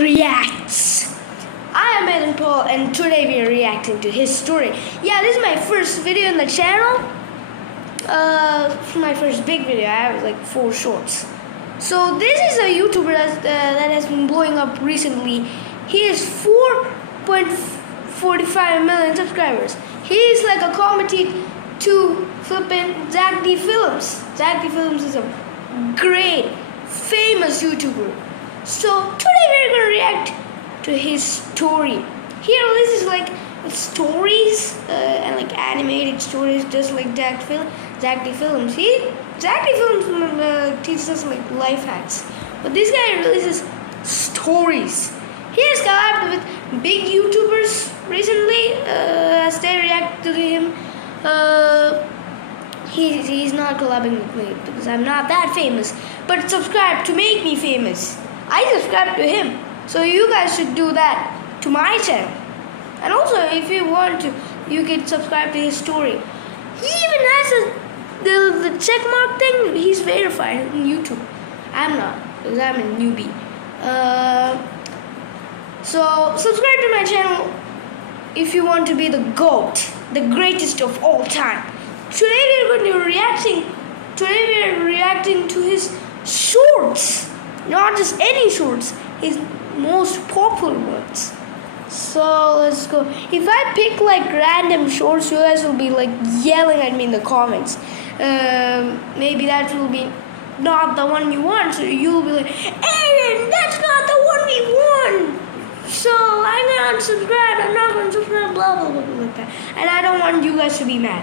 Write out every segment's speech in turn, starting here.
Reacts. I am Aedhan and today we are reacting to his story. Yeah, this is my first video on the channel. My first big video. I have like 4 shorts. So this is a YouTuber that has been blowing up recently. He has 4.45 million subscribers. He is like a comedy to flippin' Zach D Films. Zach D Films is a great, famous YouTuber. So today we're gonna react to his story. Here, this is like stories and like animated stories, just like Zach D Films. Zach D Films teaches us like life hacks, but this guy releases stories. He has collabed with big YouTubers recently. As they react to him, he's not collabing with me because I'm not that famous. But subscribe to make me famous. I subscribe to him, so you guys should do that to my channel. And also, if you want to, you can subscribe to his story. He even has the check mark thing. He's verified on YouTube. I'm not, because I'm a newbie. So subscribe to my channel if you want to be the GOAT, the greatest of all time. Today we're reacting to his shorts. Not just any shorts, his most popular ones. So let's go. If I pick like random shorts, you guys will be like yelling at me in the comments. Maybe that will be not the one you want, so you'll be like, Aedhan, that's not the one we want. So I'm gonna unsubscribe, I'm not gonna subscribe, blah blah blah blah like that. And I don't want you guys to be mad.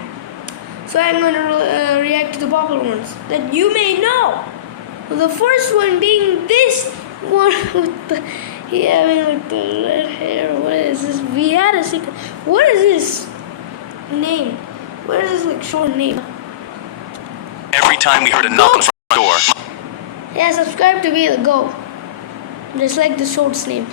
So I'm gonna react to the popular ones that you may know. The first one being this one with the with the red hair. What is this? We had a secret. What is this name? What is this like short name? Every time we heard a knock on the front door. Yeah, subscribe to be the GOAT. Just like the short's name.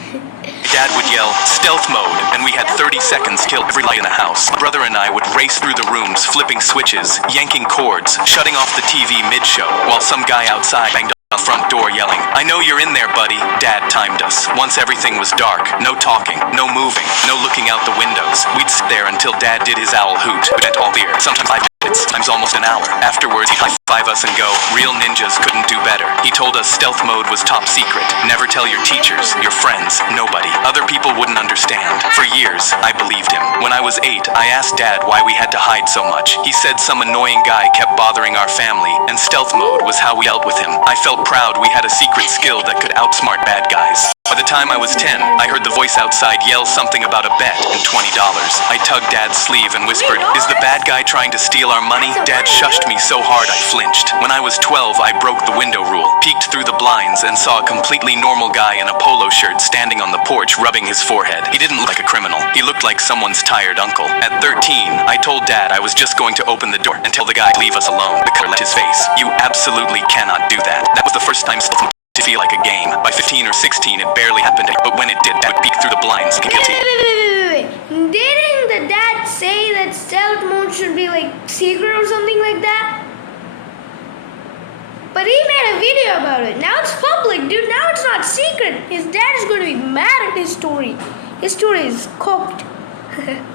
Dad would yell, stealth mode, and we had 30 seconds to kill every light in the house. My brother and I would race through the rooms, flipping switches, yanking cords, shutting off the TV mid-show, while some guy outside banged on the front door yelling, I know you're in there, buddy. Dad timed us. Once everything was dark, no talking, no moving, no looking out the windows. We'd sit there until Dad did his owl hoot, but all clear, sometimes 5 minutes, sometimes almost an hour. Afterwards, he'd high-five us and go, real ninjas couldn't do better. He told us stealth mode was top secret. Never tell your teachers, your friends, nobody. Other people wouldn't understand. For years, I believed him. When I was 8, I asked Dad why we had to hide so much. He said some annoying guy kept bothering our family, and stealth mode was how we dealt with him. I felt proud we had a secret skill that could outsmart bad guys. By the time I was 10, I heard the voice outside yell something about a bet and $20. I tugged Dad's sleeve and whispered, is the bad guy trying to steal our money? Dad shushed me so hard I flinched. When I was 12, I broke the window rule, peeked through the blinds, and saw a completely normal guy in a polo shirt standing on the porch rubbing his forehead. He didn't look like a criminal. He looked like someone's tired uncle. At 13, I told Dad I was just going to open the door and tell the guy to leave us alone. The color left his face. You absolutely cannot do that. That was the first time to feel like a game. By 15 or 16, it barely happened, but when it did, Dad would peek through the blinds and guilty. Wait. Didn't the dad say that stealth mode should be like secret or something like that? But he made a video about it. Now it's public, dude. Now it's not secret. His dad is going to be mad at his story. His story is cooked.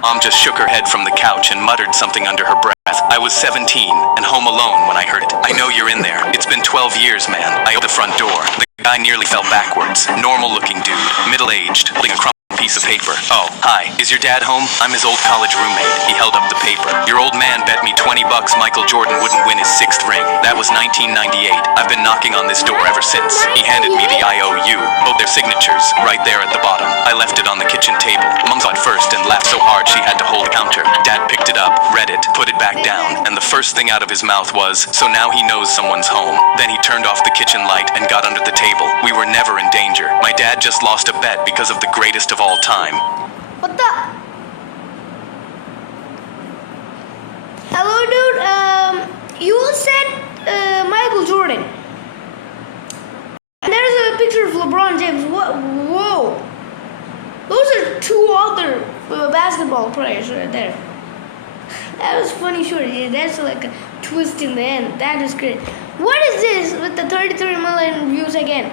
Mom just shook her head from the couch and muttered something under her breath. I was 17 and home alone when I heard it. I know you're in there. It's been 12 years, man. I opened the front door. The guy nearly fell backwards. Normal-looking dude, middle-aged, holding a crumpled piece of paper. Oh, hi. Is your dad home? I'm his old college roommate. He held up the paper. Your old man bet me $20 Michael Jordan wouldn't win his 6th ring. That was 1998. I've been knocking on this door ever since. He handed me the IOU. Both their signatures, right there at the bottom. I left it on the kitchen table. Mom saw it first and laughed so hard she had to hold the counter. Dad picked it up, read it, put it back down, and the first thing out of his mouth was, so now he knows someone's home. Then he turned off the kitchen light and got under the table. We were never in danger. My dad just lost a bet because of the greatest of all time. What the? Hello, dude. You said Michael Jordan. And there's a picture of LeBron James. What? Whoa. Those are 2 other basketball players right there. That was funny, sure. Yeah, that's like a twist in the end. That is great. What is this with the 33 million views again?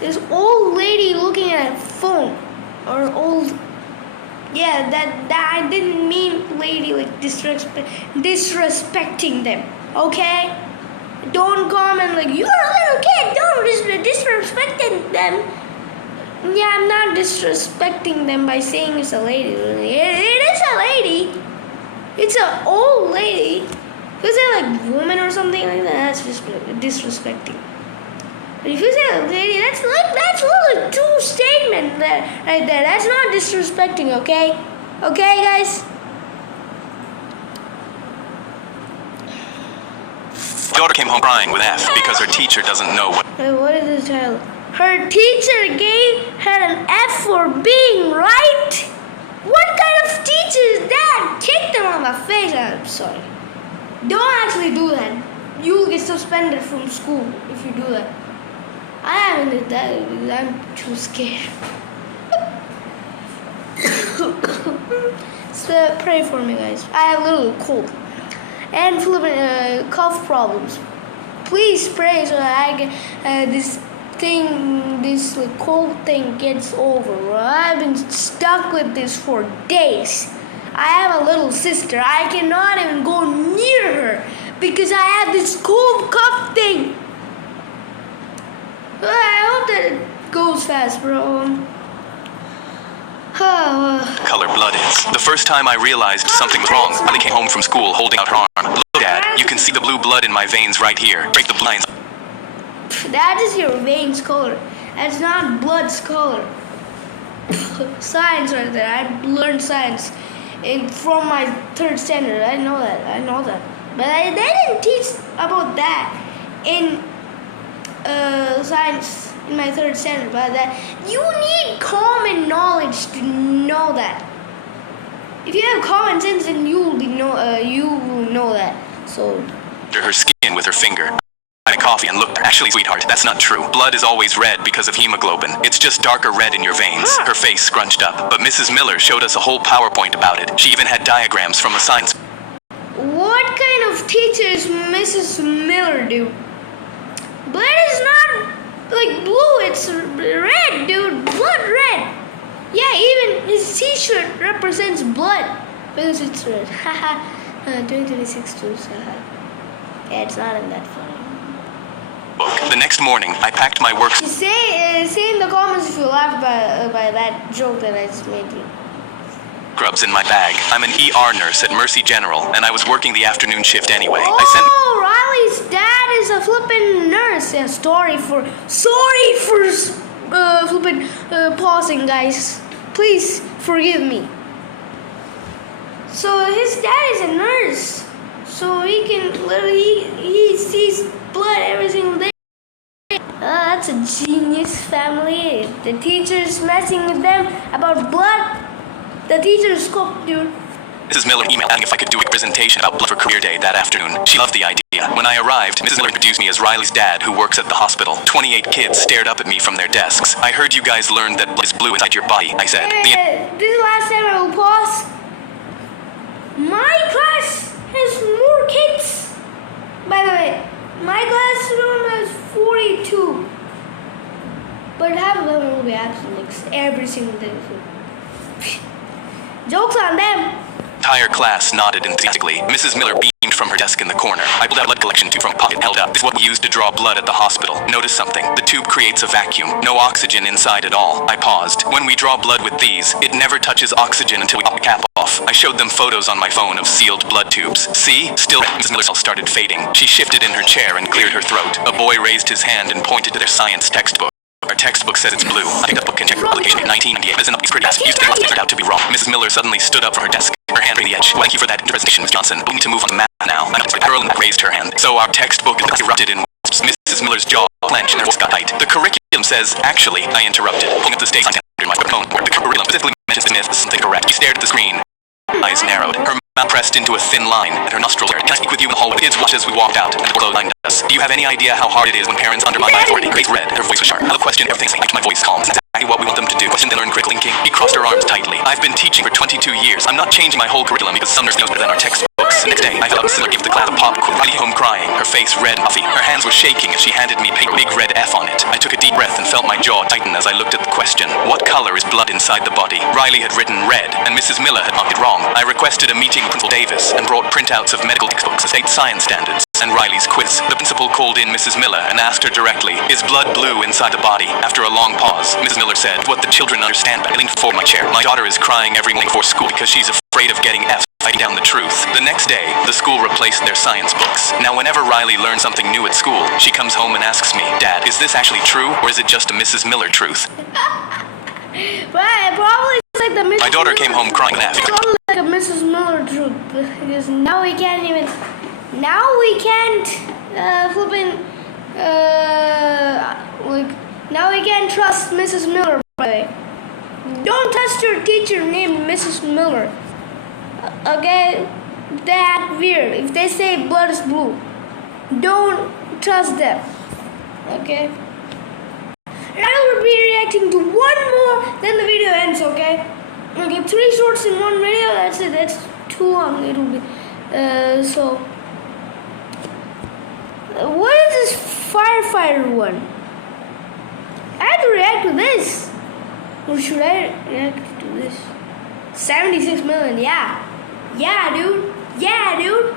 This old lady looking at phone or old. Yeah, that I didn't mean lady like disrespecting them. Okay, don't comment like you're a little kid. Don't disrespecting them. Yeah, I'm not disrespecting them by saying it's a lady. It is a lady. It's an old lady. If you say like woman or something like that, that's just disrespecting. But if you say a lady, that's a true statement right there. That's not disrespecting, okay? Okay, guys? Daughter came home crying with F because her teacher doesn't know what. What is this child? Her teacher gave her an F for being right? What kind of teacher is that? Kick them on the face. I'm sorry. Don't actually do that. You'll get suspended from school if you do that. I haven't did that because I'm too scared. So pray for me, guys. I have a little cold and flipping cough problems. Please pray so that I get this like, cold thing gets over. I've been stuck with this for days. I have a little sister. I cannot even go near her because I have this cold cough thing. I hope that it goes fast, bro. Color blood is. The first time I realized something was wrong, Riley came home from school holding out her arm. Look, Dad, you can see the blue blood in my veins right here. Break the blinds. That is your veins color. That's not blood's color. Science right there. I learned science from my 3rd standard. I know that. But they didn't teach about that in science in my 3rd standard. But that you need common knowledge to know that. If you have common sense, then you will know that. So. Her skin with her finger. I had coffee and looked. Actually, sweetheart, that's not true. Blood is always red because of hemoglobin. It's just darker red in your veins. Her face scrunched up. But Mrs. Miller showed us a whole PowerPoint about it. She even had diagrams from a science. What kind of teacher is Mrs. Miller, dude? Blood is not like blue. It's red, dude. Blood red. Yeah, even his t-shirt represents blood because it's red. Haha. 2026 too. Yeah, it's not in that funny. The next morning, I packed my work. Say in the comments if you laughed by that joke that I just made you. Scrubs in my bag. I'm an ER nurse at Mercy General, and I was working the afternoon shift anyway. Oh, Riley's dad is a flippin' nurse. Yeah, sorry for flippin' pausing, guys. Please forgive me. So his dad is a nurse, so he can literally he sees blood every single day. That's a genius family. The teacher's messing with them about blood. The teacher's scope, dude. Mrs. Miller emailed asking if I could do a presentation about blood for career day that afternoon. She loved the idea. When I arrived, Mrs. Miller introduced me as Riley's dad, who works at the hospital. 28 kids stared up at me from their desks. I heard you guys learned that blood is blue inside your body, I said. This is the last time I will pause. My class has more kids. By the way, my classroom has 42. But half of them will be absent like every single day. Joke's on them. Entire class nodded enthusiastically. Mrs. Miller beamed from her desk in the corner. I pulled out a blood collection tube from a pocket held up. This is what we use to draw blood at the hospital. Notice something. The tube creates a vacuum. No oxygen inside at all. I paused. When we draw blood with these, it never touches oxygen until we pop the cap off. I showed them photos on my phone of sealed blood tubes. See? Still red. Mrs. Miller started fading. She shifted in her chair and cleared her throat. A boy raised his hand and pointed to their science textbook. Our textbook says it's blue. I picked up a book and checked publication in 1998. Listen up, these pretty ass. Used to think it turned out to be wrong. Mrs. Miller suddenly stood up from her desk. Her hand on the edge. Thank you for that presentation, Miss Johnson. We need to move on to math now. Carolyn raised her hand. So our textbook erupted in wasps. Mrs. Miller's jaw clenched and her voice got tight. The curriculum says, actually, I interrupted. Pulling up the stage under my phone where the curriculum specifically mentions the myth is something correct. She stared at the screen. Her eyes narrowed. Her mouth pressed into a thin line, and her nostrils aired. Can I speak with you in the hallway? Kids watched as we walked out, and the door behind us. Do you have any idea how hard it is when parents undermine my authority? Grace read. Her voice was sharp. I'll question everything. Like my voice calm. That's exactly what we want them to do. Question they learn quick thinking. He crossed her arms tightly. I've been teaching for 22 years. I'm not changing my whole curriculum because some nurse knows better than our textbooks. The next day, I felt Mrs. Miller gave the class a popcorn. Riley home crying, her face red and puffy. Her hands were shaking as she handed me a big red F on it. I took a deep breath and felt my jaw tighten as I looked at the question. What color is blood inside the body? Riley had written red, and Mrs. Miller had marked it wrong. I requested a meeting with Principal Davis and brought printouts of medical textbooks, state science standards, and Riley's quiz. The principal called in Mrs. Miller and asked her directly, is blood blue inside the body? After a long pause, Mrs. Miller said, what the children understand. I leaned forward my chair. My daughter is crying every morning before school because she's afraid of getting F. Fighting down the truth. The next day, the school replaced their science books. Now whenever Riley learns something new at school, she comes home and asks me, Dad, is this actually true, or is it just a Mrs. Miller truth? Right, probably it's like the Mrs. My daughter Miller came home crying and asked. It's probably like a Mrs. Miller truth, because now we can't now we can't trust Mrs. Miller, by the way. Don't trust your teacher named Mrs. Miller. Okay, that weird. If they say blood is blue, don't trust them. Okay. And I will be reacting to one more, then the video ends. Okay. Okay, 3 shorts in one video. That's it. That's too long. It will be. So, what is this firefighter one? I have to react to this, or should I react to this? 76 million. Yeah, dude.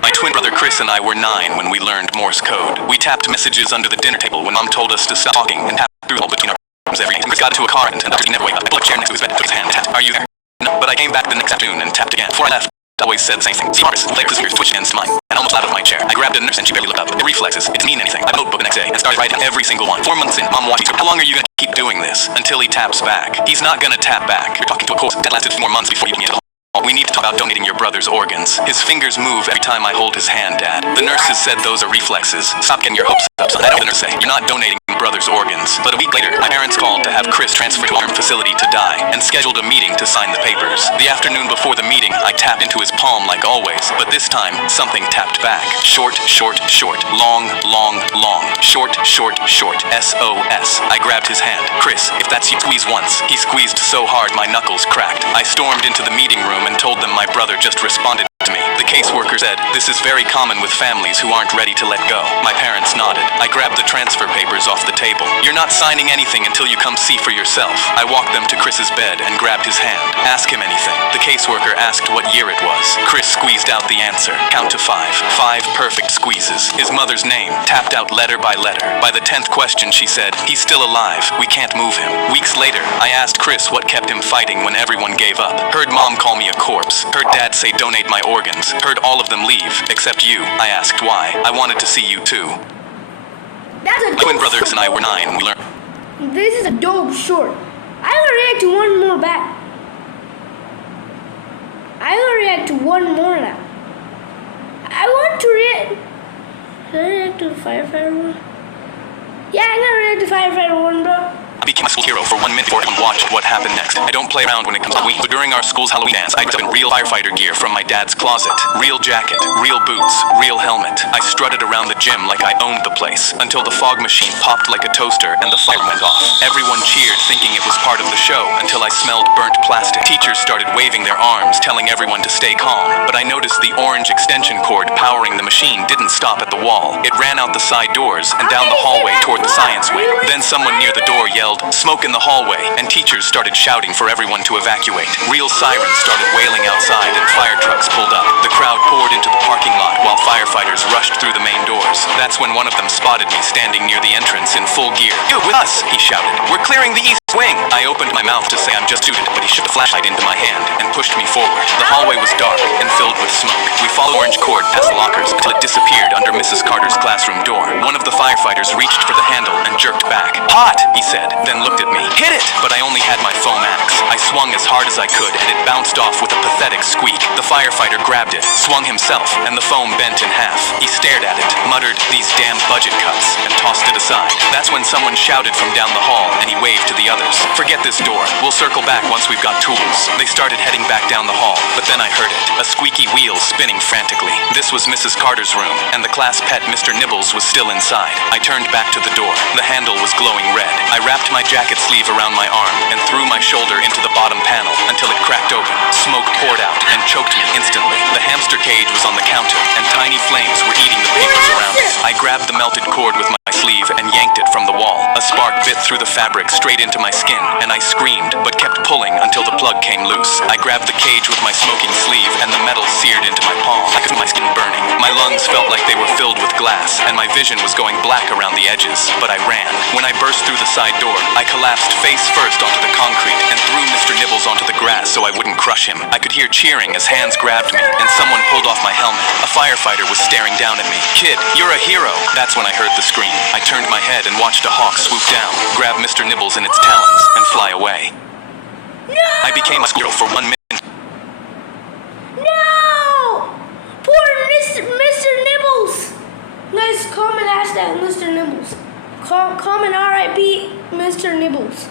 My twin brother Chris and I were 9 when we learned Morse code. We tapped messages under the dinner table when Mom told us to stop talking and tapped through all between our arms every day. Chris got into a car and he never wake up. I pulled a chair next to his bed and took his hand and tapped, are you there? No, but I came back the next afternoon and tapped again. Before I left, I always said the same thing. See, Marcus, later his fingers twitched against mine, and almost out of my chair. I grabbed a nurse and she barely looked up. It reflexes. It didn't mean anything. I notebook the next day and started writing every single one. 4 months in, Mom watched me. How long are you gonna keep doing this? Until he taps back. He's not gonna tap back. You're talking to a course that lasted 4 months before you get home. We need to talk about donating your brother's organs. His fingers move every time I hold his hand, Dad. The nurses said those are reflexes. Stop getting your hopes up, son. I don't the nurse say. You're not donating brother's organs. But a week later, my parents called to have Chris transferred to our facility to die and scheduled a meeting to sign the papers. The afternoon before the meeting, I tapped into his palm like always, but this time, something tapped back. Short, short, short. Long, long, long. Short, short, short. SOS. I grabbed his hand. Chris, if that's you, squeeze once. He squeezed so hard my knuckles cracked. I stormed into the meeting room and told them my brother just responded to me. The caseworker said, this is very common with families who aren't ready to let go. My parents nodded. I grabbed the transfer papers off the table. You're not signing anything until you come see for yourself. I walked them to Chris's bed and grabbed his hand. Ask him anything. The caseworker asked what year it was. Chris squeezed out the answer. Count to 5. 5 perfect squeezes. His mother's name, tapped out letter by letter. By the 10th question, she said, he's still alive. We can't move him. Weeks later, I asked Chris what kept him fighting when everyone gave up. Heard Mom call me a corpse. Heard Dad say donate my organs. Heard all of them leave, except you. I asked why. I wanted to see you too. That's a My twin brothers and I were 9 when we learned. This is a dope short. I'm gonna react to one more back. I'm gonna react to one more now. I want to react. Should I react to firefighter one? Yeah, I'm gonna react to firefighter one, bro. I became a school hero for 1 minute before everyone watched what happened next. I don't play around when it comes to weed, but during our school's Halloween dance, I dressed up in real firefighter gear from my dad's closet. Real jacket, real boots, real helmet. I strutted around the gym like I owned the place, until the fog machine popped like a toaster and the fire went off. Everyone cheered thinking it was part of the show, until I smelled burnt plastic. Teachers started waving their arms, telling everyone to stay calm, but I noticed the orange extension cord powering the machine didn't stop at the wall. It ran out the side doors and down the hallway toward the science wing. Then someone near the door yelled, "Smoke in the hallway," and teachers started shouting for everyone to evacuate. Real sirens started wailing outside and fire trucks pulled up. The crowd poured into the parking lot while firefighters rushed through the main doors. That's when one of them spotted me standing near the entrance in full gear. "You with us," he shouted. "We're clearing the east wing." I opened my mouth to say I'm just suited, but he shook the flashlight into my hand and pushed me forward. The hallway was dark and filled with smoke. We followed orange cord past the lockers until it disappeared under Mrs. Carter's classroom door. One of the firefighters reached for the handle and jerked back. "Hot," he said, then looked at me. "Hit it!" But I only had my foam axe. I swung as hard as I could and it bounced off with a pathetic squeak. The firefighter grabbed it, swung himself, and the foam bent in half. He stared at it, muttered, "These damn budget cuts," and tossed it aside. That's when someone shouted from down the hall and he waved to the others. "Forget this door. We'll circle back once we've got tools." They started heading back down the hall, but then I heard it, a squeaky wheel spinning frantically. This was Mrs. Carter's room, and the class pet Mr. Nibbles was still inside. I turned back to the door. The handle was glowing red. I wrapped my jacket sleeve around my arm and threw my shoulder into the bottom panel until it cracked open. Smoke poured out and choked me instantly. The hamster cage was on the counter, and tiny flames were eating the papers around it. I grabbed the melted cord with my sleeve and yanked it from the wall. A spark bit through the fabric straight into my skin, and I screamed, but kept pulling until the plug came loose. I grabbed the cage with my smoking sleeve, and the metal seared into my palm. I could feel my skin burning. My lungs felt like they were filled with glass, and my vision was going black around the edges. But I ran. When I burst through the side door, I collapsed face first onto the concrete and threw Mr. Nibbles onto the grass so I wouldn't crush him. I could hear cheering as hands grabbed me, and someone pulled off my helmet. A firefighter was staring down at me. "Kid, you're a hero." That's when I heard the scream. I turned my head and watched a hawk swoop down, grab Mr. Nibbles in its talons, and fly away. No! I became a squirrel for 1 minute. No! Poor Mr. Nibbles! Nice comment hashtag Mr. Nibbles. Comment RIP Mr. Nibbles.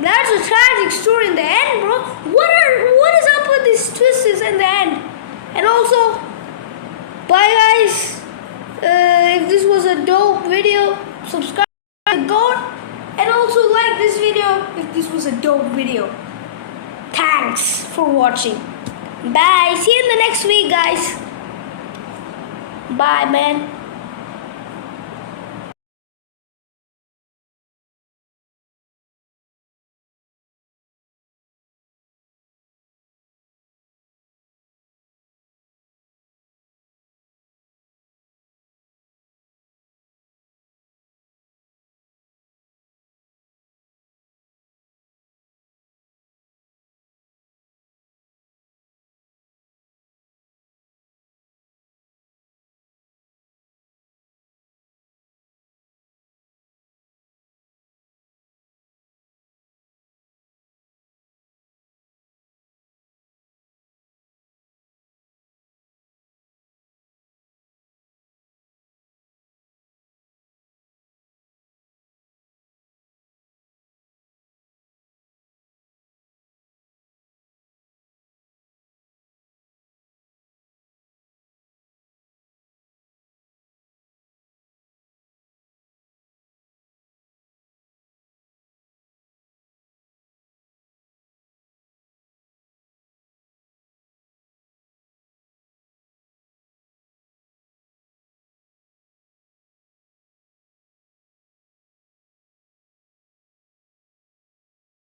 That's a tragic story in the end, bro. What is up with these twists in the end? And also, bye guys. If this was a dope video, subscribe to God, and also like this video if this was a dope video. Thanks for watching. Bye. See you in the next week, guys. Bye, man.